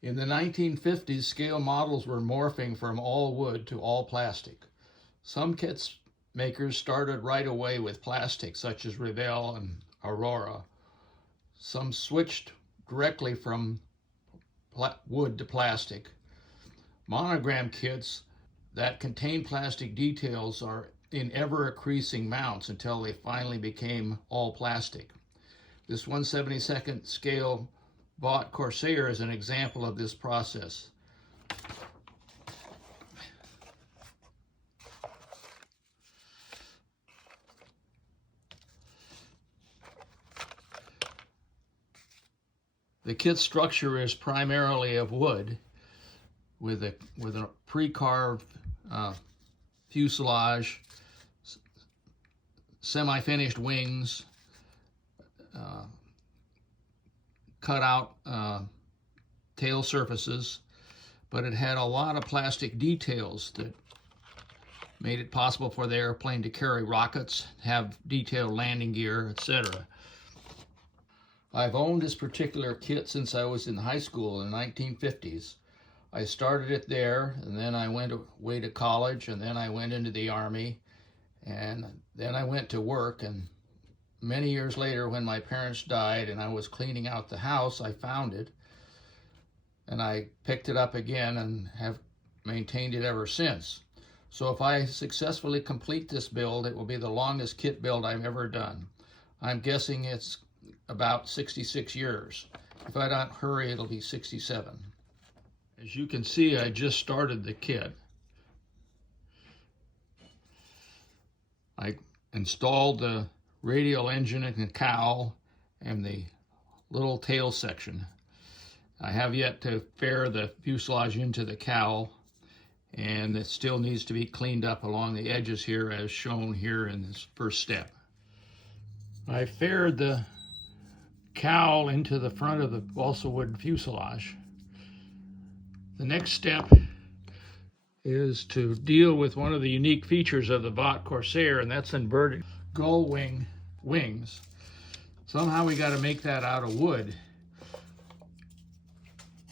In the 1950s, scale models were morphing from all wood to all plastic. Some kit makers started right away with plastic, such as Revell and Aurora. Some switched directly from wood to plastic. Monogram kits that contain plastic details are in ever-increasing mounts until they finally became all plastic. This 1/72nd scale bought Corsair is an example of this process. The kit structure is primarily of wood with a pre-carved fuselage, semi-finished wings, cut out tail surfaces, but it had a lot of plastic details that made it possible for the airplane to carry rockets, have detailed landing gear, etc. I've owned this particular kit since I was in high school in the 1950s. I started it there, and then I went away to college, and then I went into the Army, and then I went to work. And many years later, when my parents died and I was cleaning out the house, I found it, and I picked it up again and have maintained it ever since. So if I successfully complete this build, it will be the longest kit build I've ever done. I'm guessing it's about 66 years. If I don't hurry, it'll be 67. As you can see, I just started the kit. I installed the radial engine and the cowl and the little tail section. I have yet to fare the fuselage into the cowl, and it still needs to be cleaned up along the edges here as shown here in this first step. I fared the cowl into the front of the balsa wood fuselage. The next step is to deal with one of the unique features of the Vought Corsair, and that's inverted gull wings. Somehow we got to make that out of wood.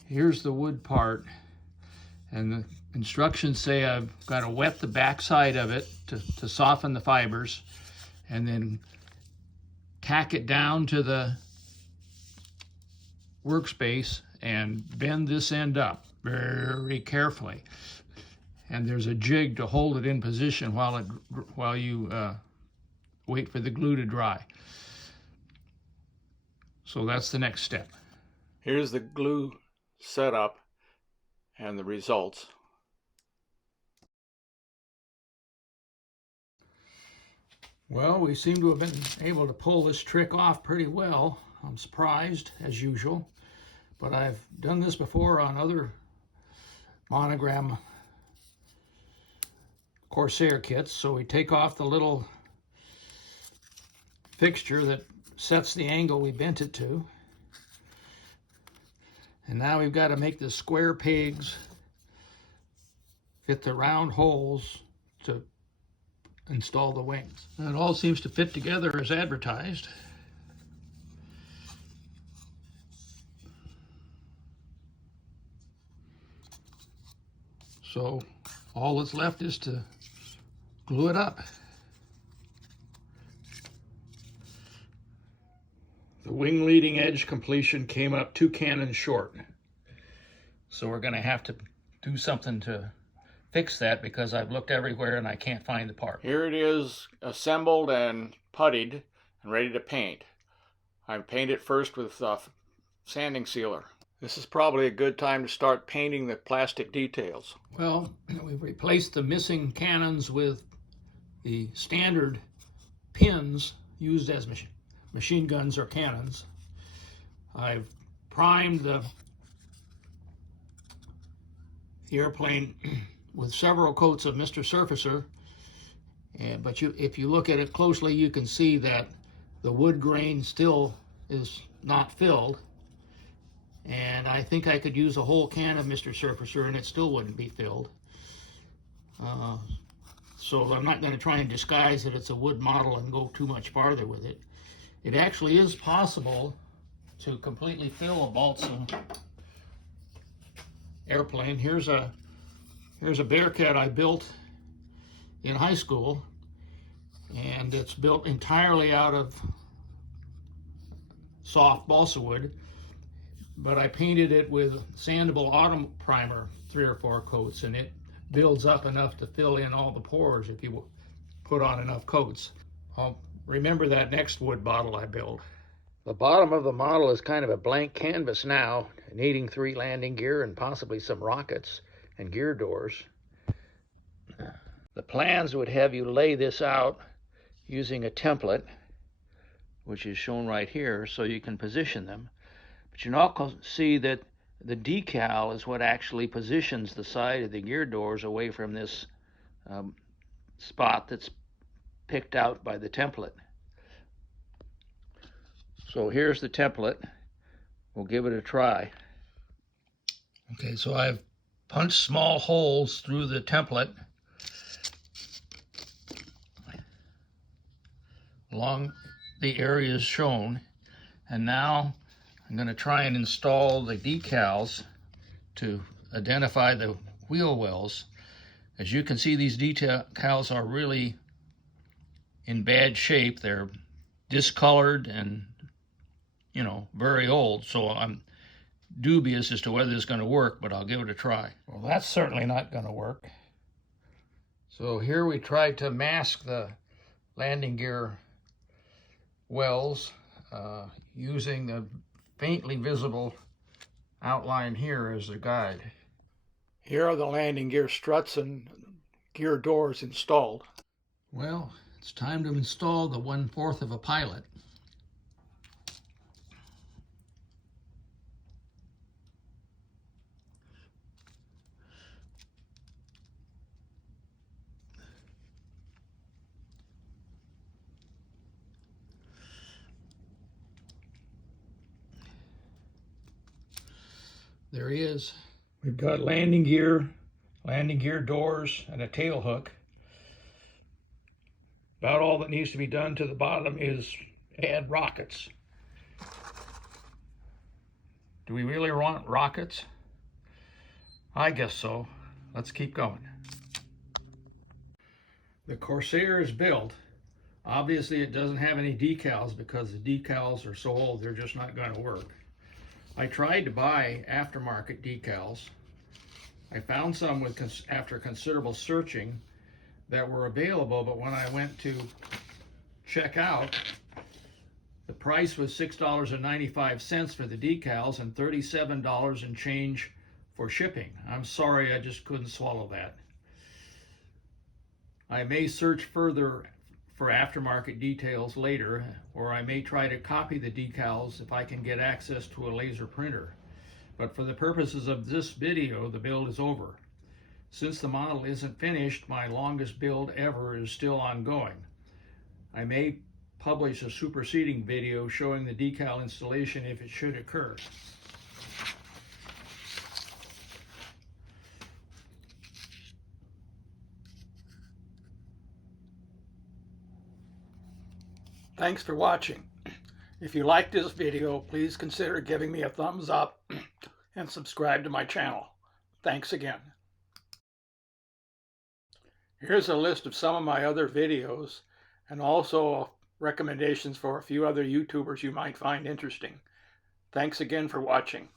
Here's the wood part, and the instructions say I've got to wet the back side of it to soften the fibers, and then tack it down to the workspace and bend this end up very carefully. And there's a jig to hold it in position while you wait for the glue to dry. So that's the next step. Here's the glue setup and the results. Well, we seem to have been able to pull this trick off pretty well. I'm surprised, as usual, but I've done this before on other Monogram Corsair kits. So we take off the little fixture that sets the angle we bent it to. And now we've got to make the square pegs fit the round holes to install the wings. It all seems to fit together as advertised. So all that's left is to glue it up. The wing leading edge completion came up 2 cannons short. So we're going to have to do something to fix that, because I've looked everywhere and I can't find the part. Here it is, assembled and puttied and ready to paint. I paint it first with sanding sealer. This is probably a good time to start painting the plastic details. Well, we've replaced the missing cannons with the standard pins used as machine guns or cannons. I've primed the airplane with several coats of Mr. Surfacer, but if you look at it closely, you can see that the wood grain still is not filled, and I think I could use a whole can of Mr. Surfacer and it still wouldn't be filled. So I'm not going to try and disguise that it's a wood model and go too much farther with it. It actually is possible to completely fill a balsa airplane. Here's a Bearcat I built in high school, and it's built entirely out of soft balsa wood, but I painted it with sandable autumn primer 3 or 4 coats, and it builds up enough to fill in all the pores if you put on enough coats. I'll remember that next wood bottle I build. The bottom of the model is kind of a blank canvas now, needing 3 landing gear and possibly some rockets and gear doors. The plans would have you lay this out using a template, which is shown right here, so you can position them. But you can also see that the decal is what actually positions the side of the gear doors away from this spot that's picked out by the template. So here's the template. We'll give it a try. Okay, so I've punched small holes through the template along the areas shown, and now I'm going to try and install the decals to identify the wheel wells. As you can see, these decals are really in bad shape. They're discolored and, you know, very old, so I'm dubious as to whether it's going to work, but I'll give it a try. Well, that's certainly not going to work. So here we tried to mask the landing gear wells using the faintly visible outline here as a guide. Here are the landing gear struts and gear doors installed. Well, it's time to install the 1/4 of a pilot. There he is. We've got landing gear doors, and a tail hook. About all that needs to be done to the bottom is add rockets. Do we really want rockets? I guess so. Let's keep going. The Corsair is built. Obviously it doesn't have any decals because the decals are so old they're just not going to work. I tried to buy aftermarket decals. I found some after considerable searching that were available, but when I went to check out, the price was $6.95 for the decals and $37 and change for shipping. I'm sorry, I just couldn't swallow that. I may search further for aftermarket details later, or I may try to copy the decals if I can get access to a laser printer. But for the purposes of this video, the build is over. Since the model isn't finished, my longest build ever is still ongoing. I may publish a superseding video showing the decal installation if it should occur. Thanks for watching. If you liked this video, please consider giving me a thumbs up and subscribe to my channel. Thanks again. Here's a list of some of my other videos and also recommendations for a few other YouTubers you might find interesting. Thanks again for watching.